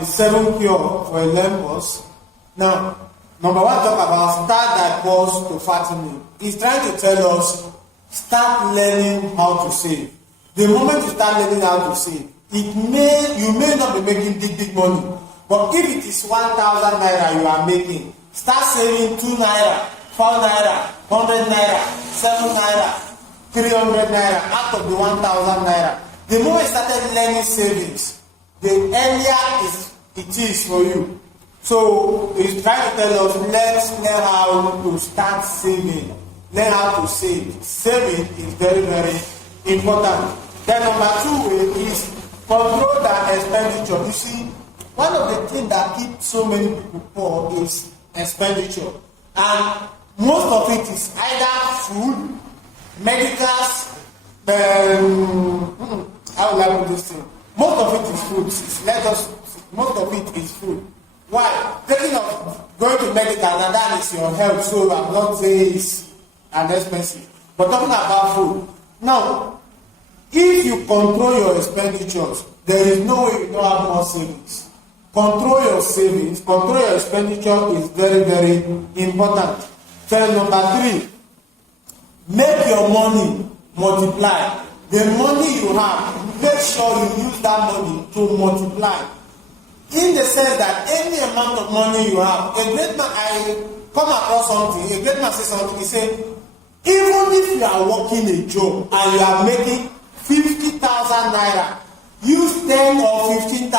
the 7 cure for a learn pause. Now, number one, talk about start thy pause to fattening. He's trying to tell us start learning how to save. The moment you start learning how to save, you may not be making big money, but if it is 1,000 naira you are making, start saving 2 naira, 4 naira, 100 naira, 7 naira, 300 naira out of the 1,000 naira. The moment you started learning savings, the earlier it is for you. So he's trying to tell us, let's learn how to start saving. Learn how to save. Saving is very, very important. Then number 2 is control the expenditure. You see, one of the things that keeps so many people poor is expenditure. And most of it is either food, medicals, how will I put this thing? Most of it is food. Most of it is food. Why? Taking of going to medical, and that is your health, so I'm not saying it's an expensive. But talking about food. Now, if you control your expenditures, there is no way you don't have more savings. Control your savings, control your expenditure is very, very important. Then number 3, make your money multiply. The money you have, make sure you use that money to multiply. In the sense that any amount of money you have, a great man, I come across something, a great man says something, he said, even if you are working a job and you are making 50,000 naira, use 10 or 15,000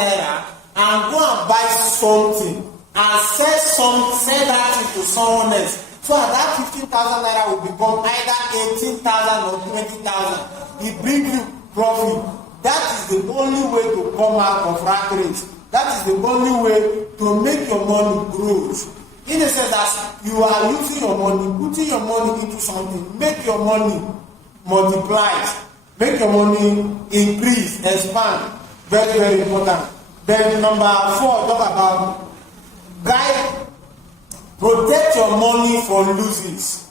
naira and go and buy something and sell that thing to someone else. So that 15,000 naira will become either 18,000 or 20,000. It brings you profit. That is the only way to come out of rat race. That is the only way to make your money grow. In the sense that you are using your money, putting your money into something, make your money multiply, make your money increase, expand. Very, very important. Then number 4, talk about guide, protect your money from losses.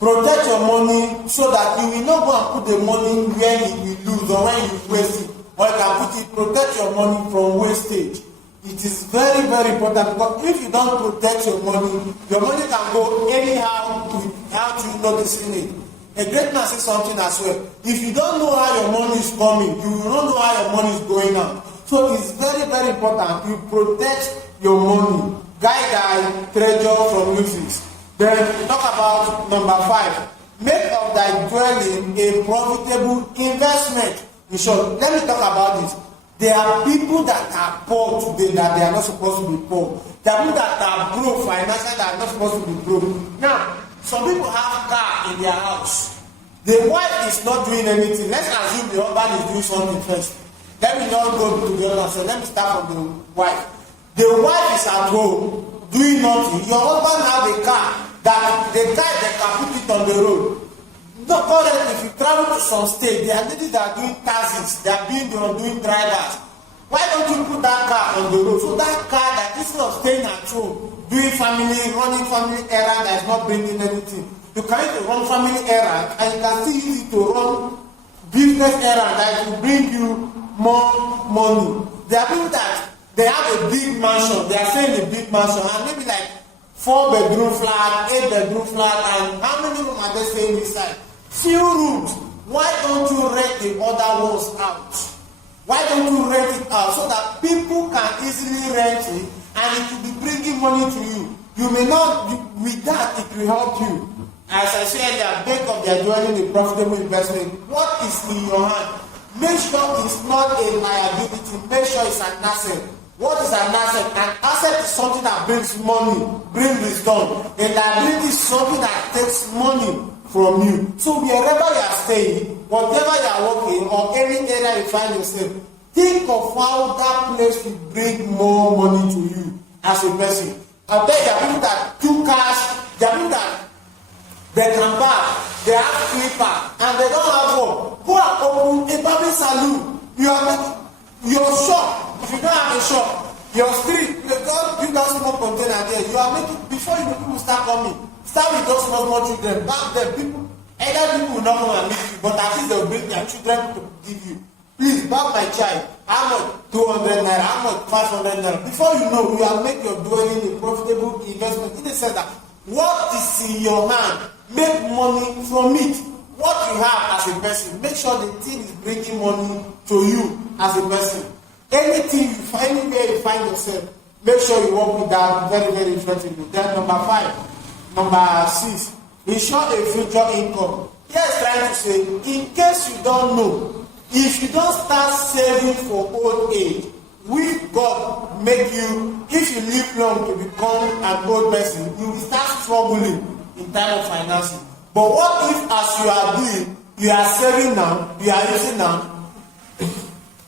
Protect your money so that you will not go and put the money where it will lose or when you waste it. Or you can put it, protect your money from wastage. It is very, very important because if you don't protect your money can go anyhow without you noticing it. A great man says something as well. If you don't know how your money is coming, you will not know how your money is going out. So it's very, very important you protect your money. Guide thy treasure from losses. Then we talk about number 5. Make of thy dwelling a profitable investment. In short, let me talk about this. There are people that are poor today that they are not supposed to be poor. There are people that are broke financially that are not supposed to be broke. Now, some people have car in their house. The wife is not doing anything. Let's assume the husband is doing something first. Let me not go to the other side. Let me start from the wife. The wife is at home doing nothing. Your husband has a car that the guy that can put it on the road. No, currently, if you travel to some state, there are ladies that are doing taxis, they are doing drivers. Why don't you put that car on the road? So that car that instead of staying at home, running family errand that is not bringing anything, you can use to run family errand and you can still use it to run business errand that will bring you more money. There are people that they have a big mansion, they are staying in a big mansion, and maybe like 4-bedroom flat, 8-bedroom flat, and how many rooms are they staying inside? Few rooms. Why don't you rent the other ones out? Why don't you rent it out so that people can easily rent it and it will be bringing money to you? You may not, with that, it will help you. As I said earlier, make of their dwelling a profitable investment. What is in your hand? Make sure it's not a liability. Make sure it's an asset. What is an asset? An asset is something that brings money, brings wisdom. A liability is something that takes money from you. So wherever you are staying, whatever you are working, or any area you find yourself, think of how that place will bring more money to you as a person. I bet there are people that do cash, there are people that they can buy, they have clipper, and they don't have one. Go and open a barber salon. You are making your shop. If you don't have a shop, your street, you don't small container there. You are making, before you people start coming. Start with those small children. Back then, either people will not come and meet you, but at least they will bring their children to give you. Please, back my child. How much? 200 naira. How much? 500 naira. Before you know, you have made your dwelling a profitable investment. In the sense that what is in your hand, make money from it. What you have as a person, make sure the thing is bringing money to you as a person. Anything you find, anywhere you find yourself, make sure you work with that very, very effectively. Then number 6, ensure a future income. Here's trying to say, in case you don't know, if you don't start saving for old age, will God make you, if you live long to become an old person, you will start struggling in time of financing. But what if, as you are doing, you are saving now, you are using now,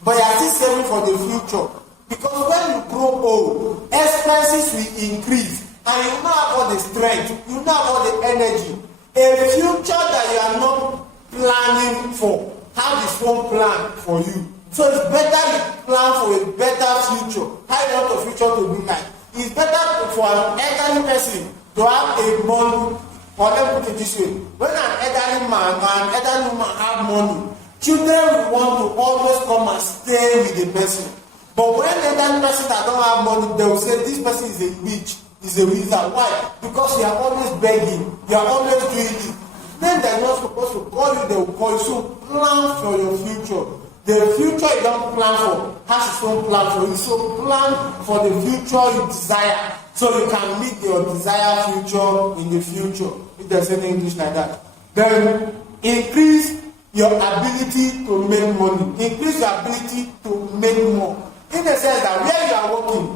but you are still saving for the future? Because when you grow old, expenses will increase, and you will not have all the strength, you will not have all the energy. A future that you are not planning for, how is one plan for you? So it's better you plan for a better future. How you want your future to be like? It's better for an elderly person to have a money, or let me put it this way. When an elderly man or an elderly woman have money, children will want to always come and stay with the person. But when an elderly person that don't have money, they will say this person is a witch, is a wizard. Why? Because you are always begging, you are always doing it. Then they're not supposed to call you, they will call you. So plan for your future. The future you don't plan for has its own plan for you. So plan for the future you desire, so you can meet your desired future in the future. If there's any English like that. Then increase your ability to make money. Increase your ability to make more. In the sense that where you are working,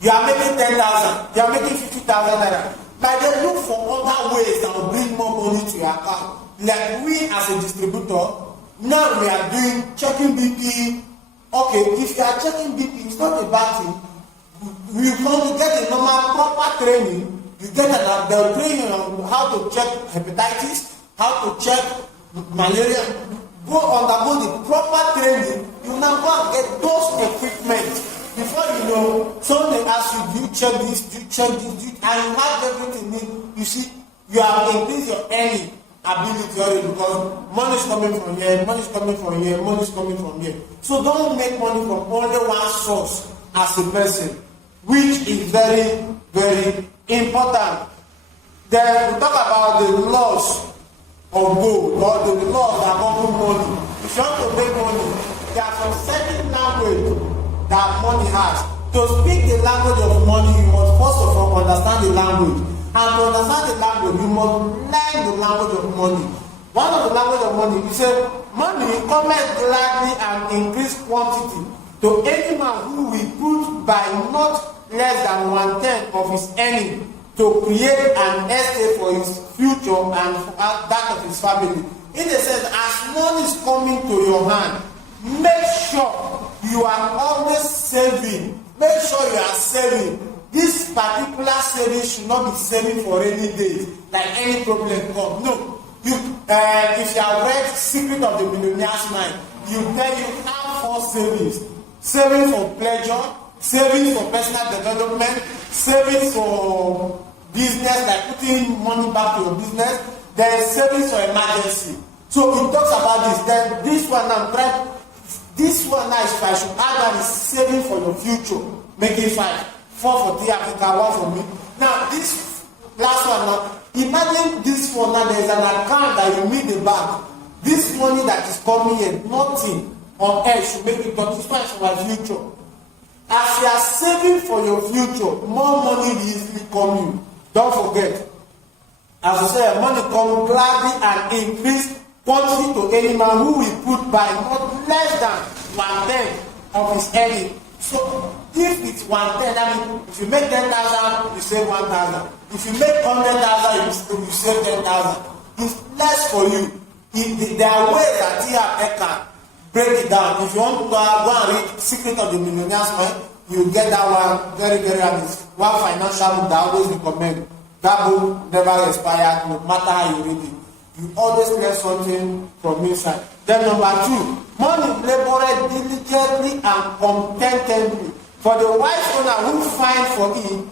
you are making 10,000, you are making 50,000 naira. But they look for other ways that will bring more money to your account. Like we as a distributor, now we are doing checking BP. Okay, if you are checking BP, it's not a bad thing. You come to get a normal proper training. You get they'll train you on how to check hepatitis, how to check malaria. Go undergo the proper training. You now go and get those equipment. Before you know, someone asks you, do you check this, do you check this, and you have everything in. You see, you have increased your earning ability already, because money is coming from here, money is coming from here, money is coming from here. So don't make money from only one source as a person, which is very, very important. Then we talk about the laws of gold, or the laws that govern money. If you want to make money, there are some certain language that money has. To speak the language of money, you must first of all understand the language. And to understand the language, you must learn the language of money. One of the language of money, you say, money cometh gladly and increase quantity to any man who will put by not less than 1/10 of his earning to create an estate for his future and for that of his family. In the sense, as money is coming to your hand, make sure you are always saving. Make sure you are saving. This particular saving should not be saving for any days, like any problem come. No. If you have read Secret of the Millionaire's Mind, you have 4 savings. Saving for pleasure, saving for personal development, saving for business, like putting money back to your business, then savings for emergency. So it talks about this. Then this one this one now, if I should add that, is saving for your future. Make it 5. 4 for the Africa, 1 for me. Now this last one now, imagine this one now, there is an account that you meet the bank. This money that is coming in, nothing on earth should make it satisfy for my future. As you are saving for your future, more money will easily come in. Don't forget, as I said, money comes gladly and increase quantity to any man who will put by not less than 1/10 of his earning. So if it's 1/10, I mean, if you make 10,000, you save 1,000. If you make 100,000, you save 10,000. It's less for you. There are ways that TR can break it down. If you want to go and read Secret of the Millionaire's Mind, you get that one very, very honest. One financial book that I always recommend. That book never expires, no matter how you read it. You always learn something from inside. Then number 2, money labored diligently and contentedly. For the wise owner who finds for it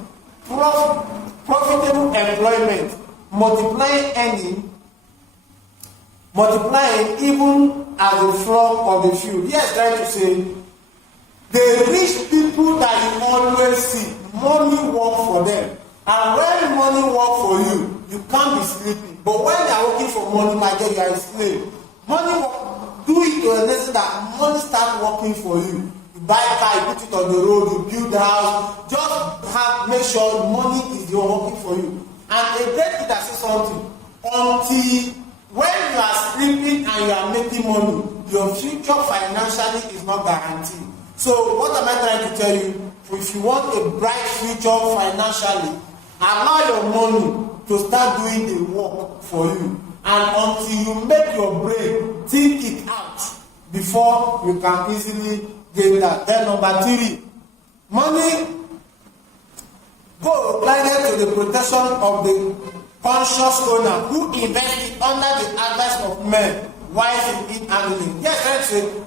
profitable employment, multiplying earning, multiplying even as the flock of the field. Yes, trying to say, the rich people that you always see, money work for them. And when money work for you, you can't be sleeping. But when they are working for money, my God, you are a slave. Money work, do it to a lesson that money start working for you. You buy a car, you put it on the road, you build a house. Just make sure money is the one working for you. And a great leader says something. Until when you are sleeping and you are making money, your future financially is not guaranteed. So what am I trying to tell you? If you want a bright future financially, allow your money to start doing the work for you. And until you make your brain think it out before you can easily get that. Then number 3, money go blinded to the protection of the conscious owner who invested under the advice of men, wise in it handling. Yes, let's say,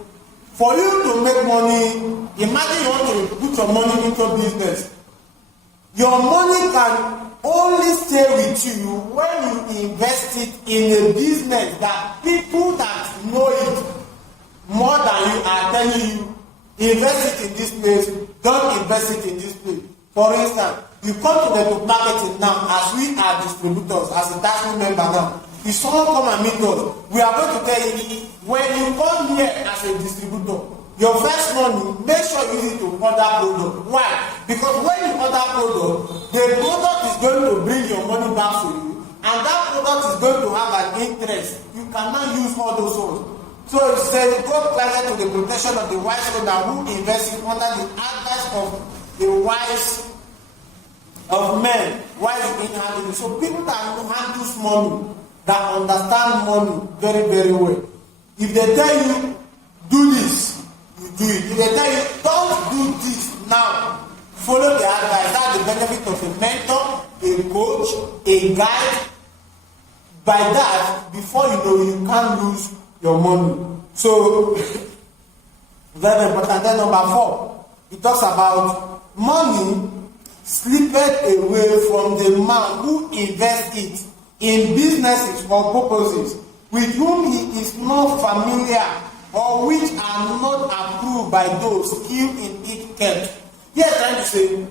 for you to make money, imagine you want to put your money into business. Your money can only stay with you when you invest it in a business that people that know it more than you are telling you, invest it in this place, don't invest it in this place. For instance, you come to the marketing now as we are distributors, as a tax member now. If someone come and meet us, we are going to tell you, when you come here as a distributor, your first money, make sure you use it to order product. Why? Because when you order product, the product is going to bring your money back to you, and that product is going to have an interest. You cannot use all those ones. So it says, go closer to the protection of the wise owner who invests under the advice of the wise of men, wise in handling. So people that handle money, that understand money very, very well. If they tell you, do this, you do it. If they tell you, don't do this now, follow the advice. That's the benefit of a mentor, a coach, a guide. By that, before you know, you can't lose your money. So, very important. Then number 4, it talks about money slipped away from the man who invests it in businesses or purposes with whom he is not familiar or which are not approved by those skilled in it kept. Here trying to say,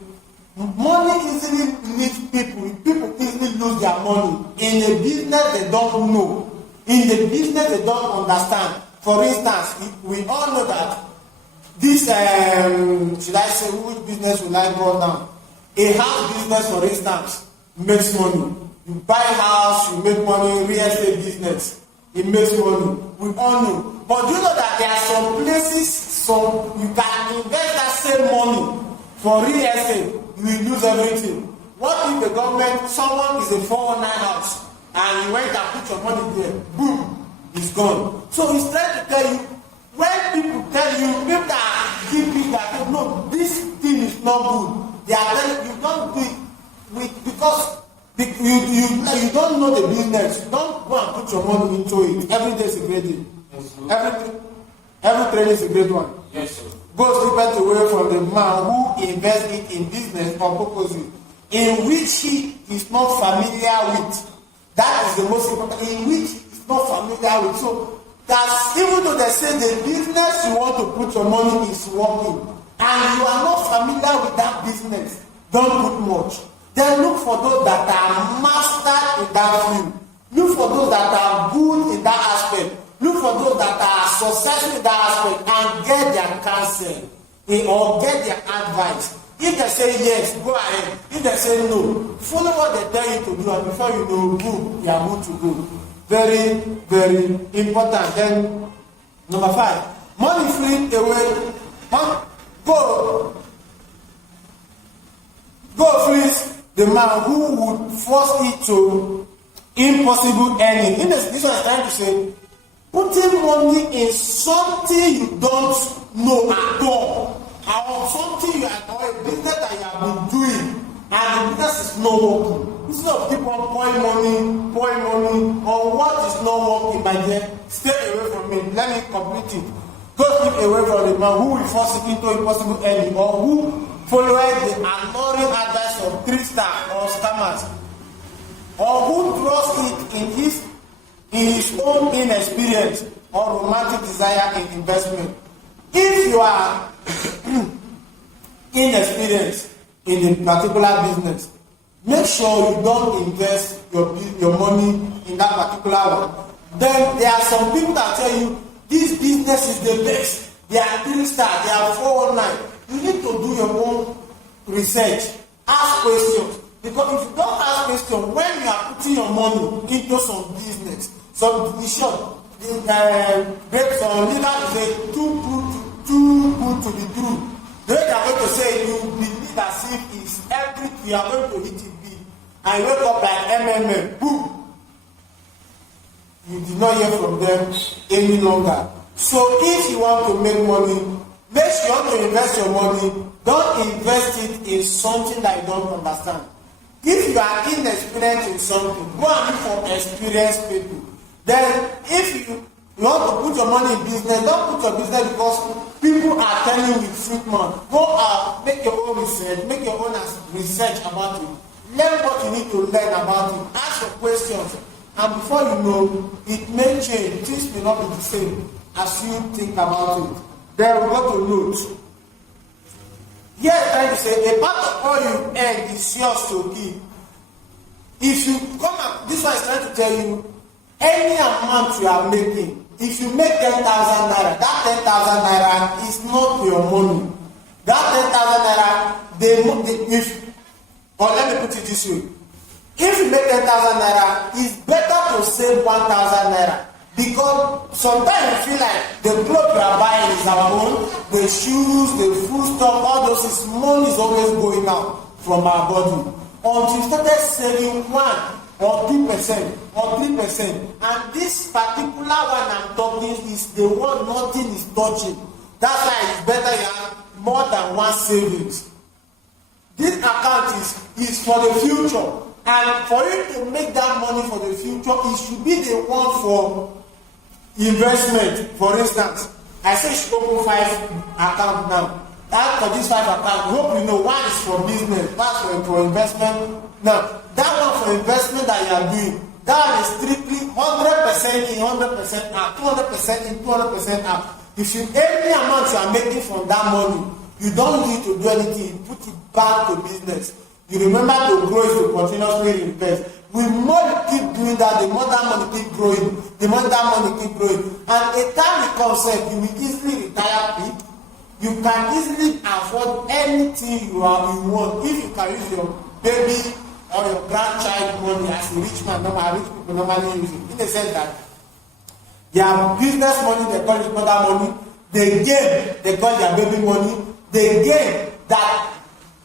money easily leads people easily lose their money in a business they don't know, in the business they don't understand. For instance, we all know that this, should I say, which business will I go down? A house business, for instance, makes money. You buy a house, you make money. Real estate business, it makes money. We all know. But you know that there are some places, you can invest that same money for real estate, you will lose everything. What if the government, someone is a 419 house, and you went and put your money there, boom, it's gone. So he's trying to tell you, when people tell you, people that give people that, no, this thing is not good, they are telling you, don't do it because you don't know the business. You don't go and put your money into it. Every day is a great day. Yes, every trade is a great one. Yes, sir. Go slip away from the man who invests it in business or purposes in which he is not familiar with. That is the most important. In which he is not familiar with. So that even though they say the business you want to put your money is working, and you are not familiar with that business, don't put much. Then look for those that are mastered in that field. Look for those that are good in that aspect. Look for those that are successful in that aspect and get their counsel or get their advice. If they say yes, go ahead. If they say no, follow what they tell you to do, and before you know, boom, you are good to go. Very, very important. Then, number 5, money fleet away. Go fleece the man who would force it to impossible earning. This one is trying to say, putting money in something you don't know at all, or something you are, or a business that you have been doing, and the business is not working. Instead of keep on pouring money on what is not working, my dear, stay away from it. Let me complete it. Go keep away from the man who will force it into impossible earning, or who followed the alluring advice of tricksters or scammers, or who trusts it in his own inexperience or romantic desire in investment. If you are inexperienced in a particular business, make sure you don't invest your money in that particular one. Then there are some people that tell you this business is the best. They are 3-star, they are 419. You need to do your own research. Ask questions. Because if you don't ask questions, when you are putting your money into some business, some decision, break some leaders say too good to be true. They are going to say you believe as if it's everything, you are going to hit it big. And you wake up like MMM, boom. You did not hear from them any longer. So if you want to make money, make sure you want to invest your money. Don't invest it in something that you don't understand. If you are inexperienced in something, go and look for experienced people. Then if you want to put your money in business, don't put your business because people are telling you with fruit money. Go out, make your own research, make your own research about it. Learn what you need to learn about it. Ask your questions. And before you know, it may change. Things may not be the same as you think about it. Then we go to note. Yes, trying to say a part of all you earn is yours to give. If you come up, this one is trying to tell you any amount you are making. If you make 10,000 naira, that 10,000 naira is not your money. That 10,000 naira, or let me put it this way. If you make 10,000 naira, it's better to save 1,000 naira. Because sometimes you feel like the clothes you are buying is our own, the shoes, the food stuff, all those money is always going out from our body. Until you started saving 1 or 2% or 3%. And this particular one I'm talking is the one nothing is touching. That's why it's better you have more than one savings. This account is for the future. And for you to make that money for the future, it should be the one for investment. For instance, I say you should open 5 accounts now. That for this 5 accounts, hope you know, one is for business, that's for investment. Now, that one for investment that you are doing, that one is strictly 100% in, 100% out, 200% in, 200% out. If you any amount you are making from that money, you don't need to do anything, you put it back to business. You remember to grow is to continuously invest. The more you keep doing that, the more that money keep growing. The more that money keep growing. And a time becomes you will easily retire quick. You can easily afford anything you want if you can use your baby or your grandchild money as a rich man. Rich people normally use it. In the sense that their business money, they call it mother money. The gain, they call their baby money. The gain that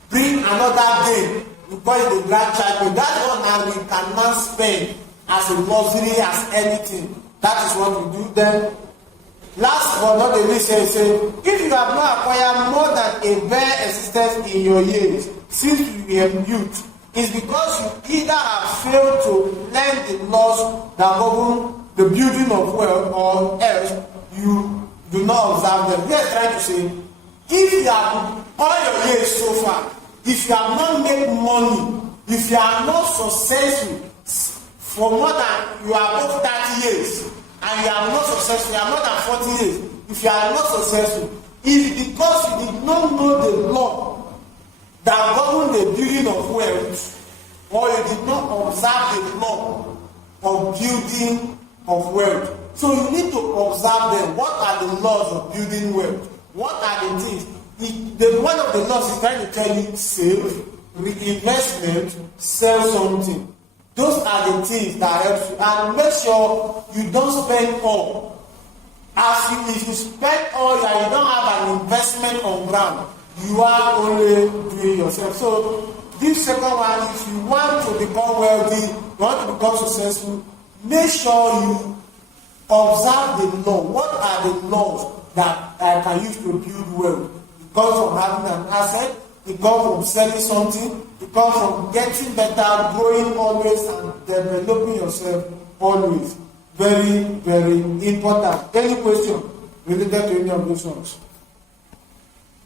bring another gain, we call it the grandchild. But that one now we cannot spend as a luxury as anything. That is what we do then. Last but not the least, say, if you have not acquired more than a bare existence in your years since you were youth, it's because you either have failed to learn the laws that govern the building of wealth, or else you do not observe them. We are trying to say, if you have all your years so far, if you have not made money, if you are not successful for more than you are above 30 years, and you are not successful, you are more than 40 years, if you are not successful, it's because you did not know the law that govern the building of wealth, or you did not observe the law of building of wealth. So you need to observe them. What are the laws of building wealth? What are the things? One of the laws is trying to tell you save, reinvestment, sell something. Those are the things that help you. And make sure you don't spend all. If you spend all and you don't have an investment on ground, you are only doing yourself. So this second one, if you want to become wealthy, you want to become successful, make sure you observe the law. What are the laws that I can use to build wealth? It comes from having an asset, it comes from selling something, it comes from getting better, growing always, and developing yourself always. Very, very important. Any question related to any of those ones?